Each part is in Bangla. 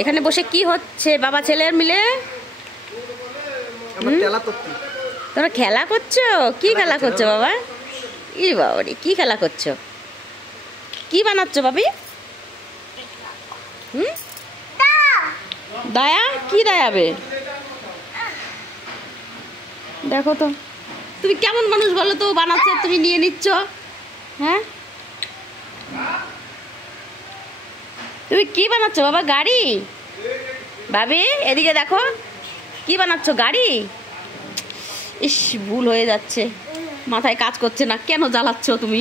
এখানে বসে কি হচ্ছে বাবা ছেলের মিলে? তোমরা খেলা করছো? কি খেলা করছো বাবা? ই বাবা রে, কি খেলা করছো? কি বানাচ্ছ বাবি? দয়া? কি দয়াবে? দেখো তো, তুমি কেমন মানুষ বলো তো? বানাচ্ছ, তুমি নিয়ে নিচ্ছ। হ্যাঁ, তুমি কি বানাচ্ছ বাবা? গাড়ি? ভাবি এদিকে দেখো, কি বানাচ্ছ? গাড়ি? ইস, ভুল হয়ে যাচ্ছে, মাথায় কাজ করছে না। কেন জ্বালাচ্ছ তুমি?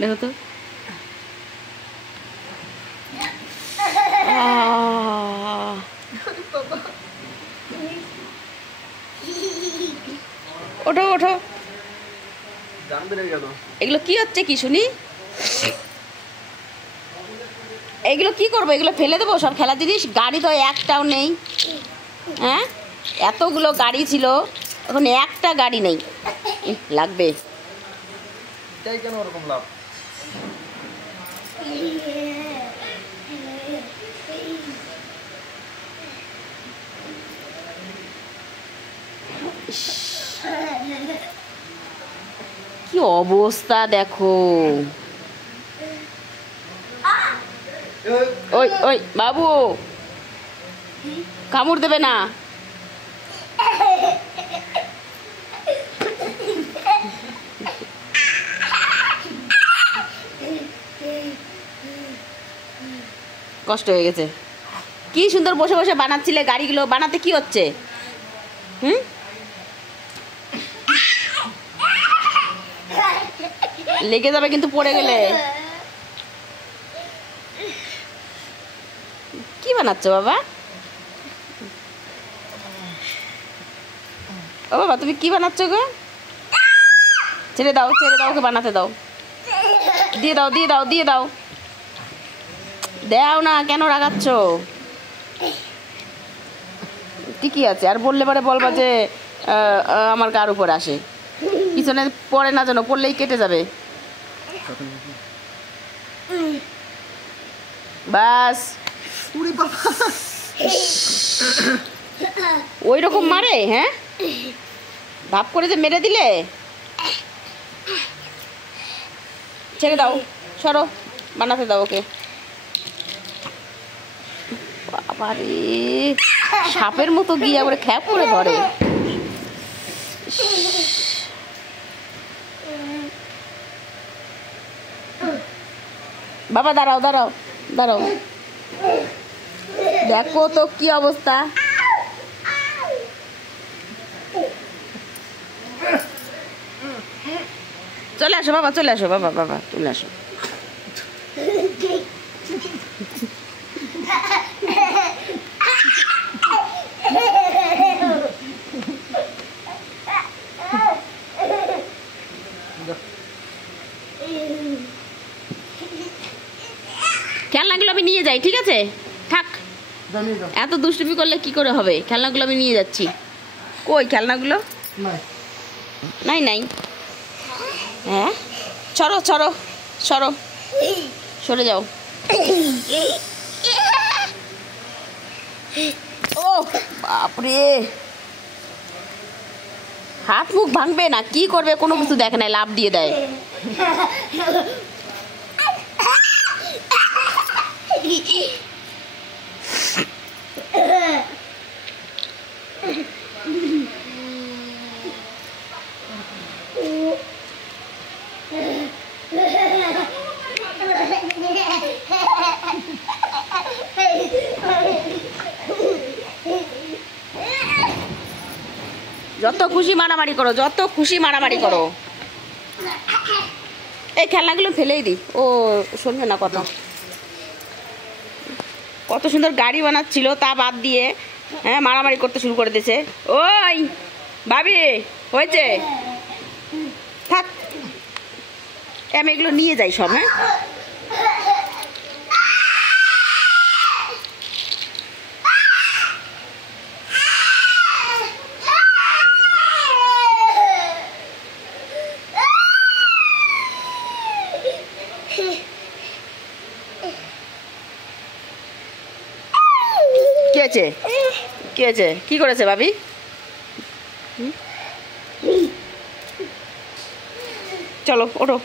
দেখো তো। ওঠো ওঠো। এগুলো কি হচ্ছে কি শুনি? এগুলো কি করবো? এগুলো ফেলে দেবো সব খেলা জিনিস? গাড়ি তো একটাও নেই। হ্যাঁ, এতগুলো গাড়ি ছিল, এখন একটা গাড়ি নেই। লাগবে কেন ওরকম লাভ? কি অবস্থা দেখো। ওই ওই বাবু, কামড় দেবে না। কষ্ট হয়ে গেছে। কি সুন্দর বসে বসে বানাচ্ছিলে গাড়িগুলো। বানাতে কি হচ্ছে? লেগে যাবে কিন্তু পড়ে গেলে। কি বানাচ্ছ বাবা? ও বাবা, তুমি কি বানাচ্ছ গো? ছেড়ে দাও, ছেড়ে দাও, ওকে বানাতে দাও। দিয়ে দাও, দিয়ে দাও, দিয়ে দাও। দাও না, কেন রাগাচ্ছ? ঠিকই আছে, আর বললে পরে বলবা যে আমার গার উপর আসে। পিছনে পড়ে না যেন, পড়লেই কেটে যাবে। বাস, ওই রকম মারে? হ্যাঁ, ভাব করে যে মেরে দিলে। ছেড়ে দাও, সরো, বানাতে দাও ওকে। বাবারে, সাপের মতো গিয়ে আবার খ্যাপ করে ধরে। বাবা দাঁড়াও, দাঁড়াও, দাঁড়াও। দেখো তো কি অবস্থা। চলে আসো বাবা, চলে আসো বাবা, বাবা চলে আসো। খেলনাগুলো আমি নিয়ে যাই, ঠিক আছে? থাক, এত দুষ্টুমি করলে কি করে হবে? খেলনাগুলো আমি নিয়ে যাচ্ছি। কই খেলনাগুলো? নাই নাই। হ্যাঁ, সরো সরো সরো, সরে যাও। ও বাপরে, হাত মুখ ভাঙবে না? কি করবে? কোনো কিছু দেখে নাই, লাভ দিয়ে দেয়। যত খুশি মারামারি করো, যত খুশি মারামারি করো। এই খেলনাগুলো ফেলেই দিই। ও শুনবে না কথা। কত সুন্দর গাড়ি বানাচ্ছিল, তা বাদ দিয়ে হ্যাঁ মারামারি করতে শুরু করে দিয়েছে। ওই ভাবি, হয়েছে, থাক, আমি এগুলো নিয়ে যাই সব। হ্যাঁ, হয়েছে? কি হয়েছে? কি করেছে ভাবি? চলো ওঠো।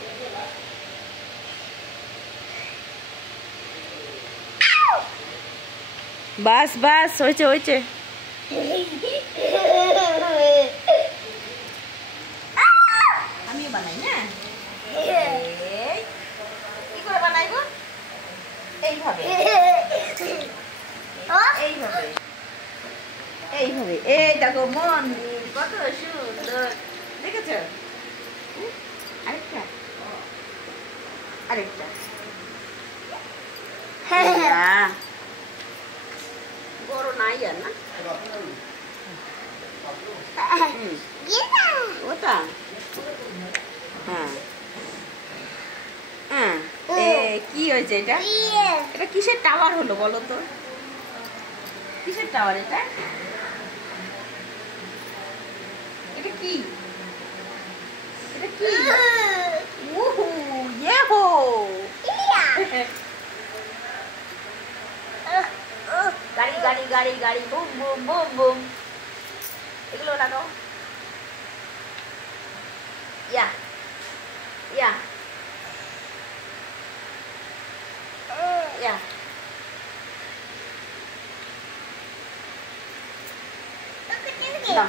বাস বাস, হয়েছে হয়েছে। আমিও বানাই না, কি করে বানাই গো? এইভাবে এইভাবে এইভাবে। এই দেখো মন্দির কত সুন্দর, দেখেছ? আরেকটা আরেকটা। বড় নাই আর না ওটা। হ্যাঁ হ্যাঁ, কি হয়েছে এটা? এটা কিসের টাওয়ার হলো বলো তো? কিসের টাওয়ার এটা? এটা কি? এটা কি? উহু, ইয়েহো। গাড়ি গাড়ি গাড়ি গাড়ি, বুম বুম বুম বুম। এগুলো লাগাও। ইয়া ইয়া ইয়া। দাও।